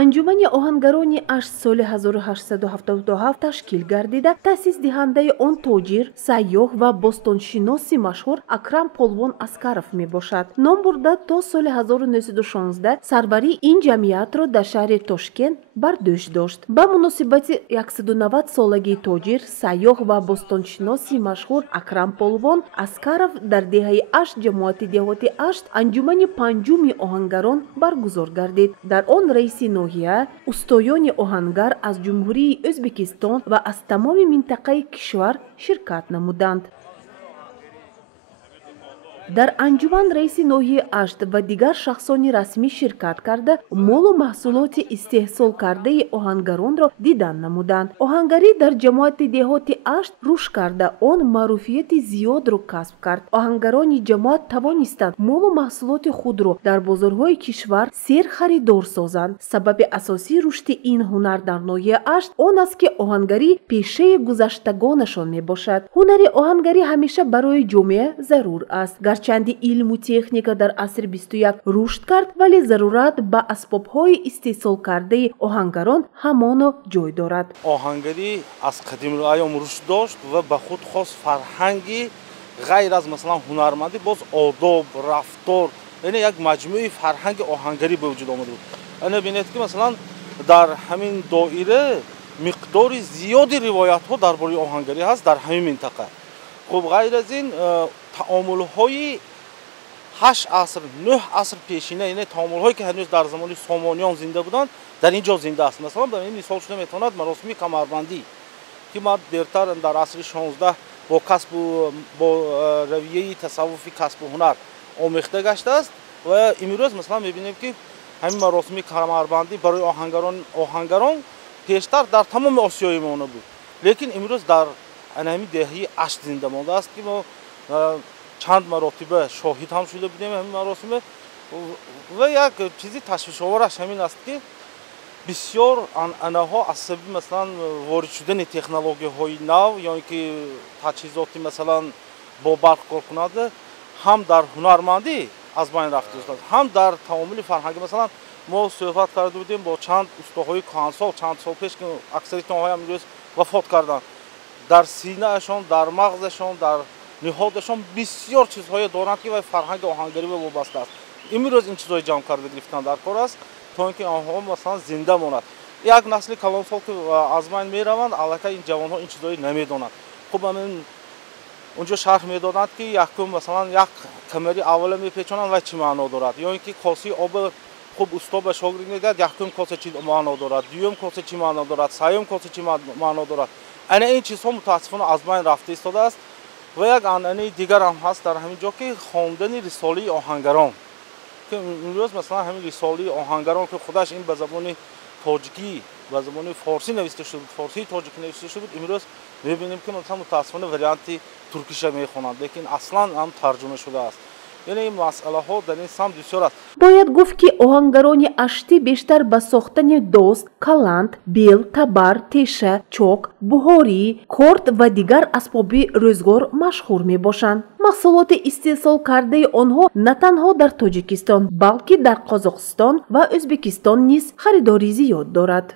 анҷумани оҳангарони ашт соли 1877 ташкил гардида таъсисдиҳандаи он тоҷир, сайёҳ ва бостоншиноси машҳур Акрам Полвон Аскаров мебошад. Ном бурда то соли 1916 сарварии ин ҷамъиятро дар шаҳри Тошкент бар дӯш дошт. Ба муносибати 190-солагии тоҷир, сайёҳ ва бостоншиноси машҳур Акрам Полвон Аскаров дар деҳаи 8 ҷамоати деҳоти 8 анҷумани панҷуми оҳангарон баргузор гардид. Дар он раиси ноҳия, устоёни оҳангар аз ҷумҳурии Ӯзбекистон ва аз тамоми минтақаи кишвар ширкат намуданд. дар анҷуман раиси ноҳияи 8 ва дигар шахсони расмӣ ширкат карда молу маҳсулоти истеҳсолкардаи оҳангаронро дидан намуданд. Оҳангарӣ дар ҷамоати деҳоти 8 рушд карда, он маъруфияти зиёдро касб кард. Оҳангарони ҷамоат тавонистанд молу маҳсулоти худро дар бозорҳои кишвар сер харидор созанд. Сабаби асосии рушди ин ҳунар дар ноҳияи 8 он аст, ки оҳангарӣ пешаи гузаштагонашон мебошад. Ҳунари оҳангарӣ ҳамеша барои ҷомеа зарур аст. гарчанди илму техника дар асри 21 рушд кард, вале зарурат ба асбобҳои истеҳсолкардаи оҳангарон ҳамоно ҷой дорад. оҳангарӣ аз қадимрӯ айём рушд дошт ва ба худ хос фарҳанги ғайр аз масалан ҳунармандӣ боз одоб, рафтор, яъне як маҷмӯи фарҳанги оҳангарӣ ба вуҷуд омада буд. ана бинед ки масалан дар ҳамин доира миқдори зиёди ривоятҳо дар бораи оҳангарӣ ҳаст дар ҳамин минтақа. хуб ғайр аз ин таомулҳои 8 аср 9 аср пешина, яъне таомулҳое ки ҳанӯз дар замони сомониён зинда буданд, дар ин ҷо зинда аст. Масалан ба ин мисол шуда метавонад маросими камарбандӣ, ки мар дертар дар асри 16 бо касбу бо равияи тасаввуфи касбу ҳунар омехта гаштааст ва имрӯз масалан мебинем ки ҳамин маросими камарбандӣ барои оҳангарон пештар дар тамоми осиёи монда буд, лекин имрӯз дар ҳамин деҳаи 8 зинда мондааст, ки мо чанд маротиба шоҳид ҳам шуда будем ҳамин маросиме. ва як чизи ташвишовараш ҳамин аст, ки бисёр анъанаҳо аз сабаби масалан ворид шудани технологияҳои нав ё ин ки таҷҳизоти масалан бо барқ коркунанда ҳам дар ҳунармандӣ аз байн рафта истод, ҳам дар таомули фарҳангӣ. Масалан мо суҳбат карда будем бо чанд устоҳои кӯҳансол чанд сол пеш, ки аксари онҳоям имрӯз вафот карданд. дар синаашон, дар мағзашон, дар ниҳодашон бисёр чизҳое доранд, ки вай фарҳанги оҳангарӣ ба вобаста аст. имрӯз ин чизҳои ҷамъ карда гирифтан дар кор аст, то ин ки онҳо масалан зинда монад. як насли калонсол ки аз байн мераванд, аллакай ин ҷавонҳо ин чизҳои намедонанд. хуб амин унҷо шарҳ медоданд, ки якум масалан як камари аввала мепечонанд, вай чӣ маъно дорад, ё ин ки косаи оба хуб устод ба шогирд мегӯяд, якум коса чӣ маъно дорад, дуюм коса чӣ маъно дорад, сеюм коса чӣ маъно дорад. ана ин чизҳо мутаассифона аз байн рафта истодааст. ва як анъанаи дигар ҳам ҳаст дар ҳамин ҷо, ки хондани рисолаи оҳангарон, ки имрӯз масалан ҳамин рисолаи оҳангарон, ки худаш ин ба забони тоҷикӣ ба забони форсӣ нависта шуда буд, форсии тоҷикӣ нависта шуда буд, имрӯз мебинем ки масалан мутаассифона варианти туркиша мехонанд, лекин аслан ҳам тарҷума шудааст. яъне ин масъалаҳо дар ин самт бисёр аст. бояд гуфт, ки оҳангарони аштӣ бештар ба сохтани дост, калант, бел, табар, теша, чок, буҳорӣ, корд ва дигар асбоби рӯзгор машҳур мебошанд. маҳсулоти истеҳсолкардаи онҳо на танҳо дар Тоҷикистон, балки дар Қозоқистон ва Ӯзбекистон низ харидори зиёд дорад.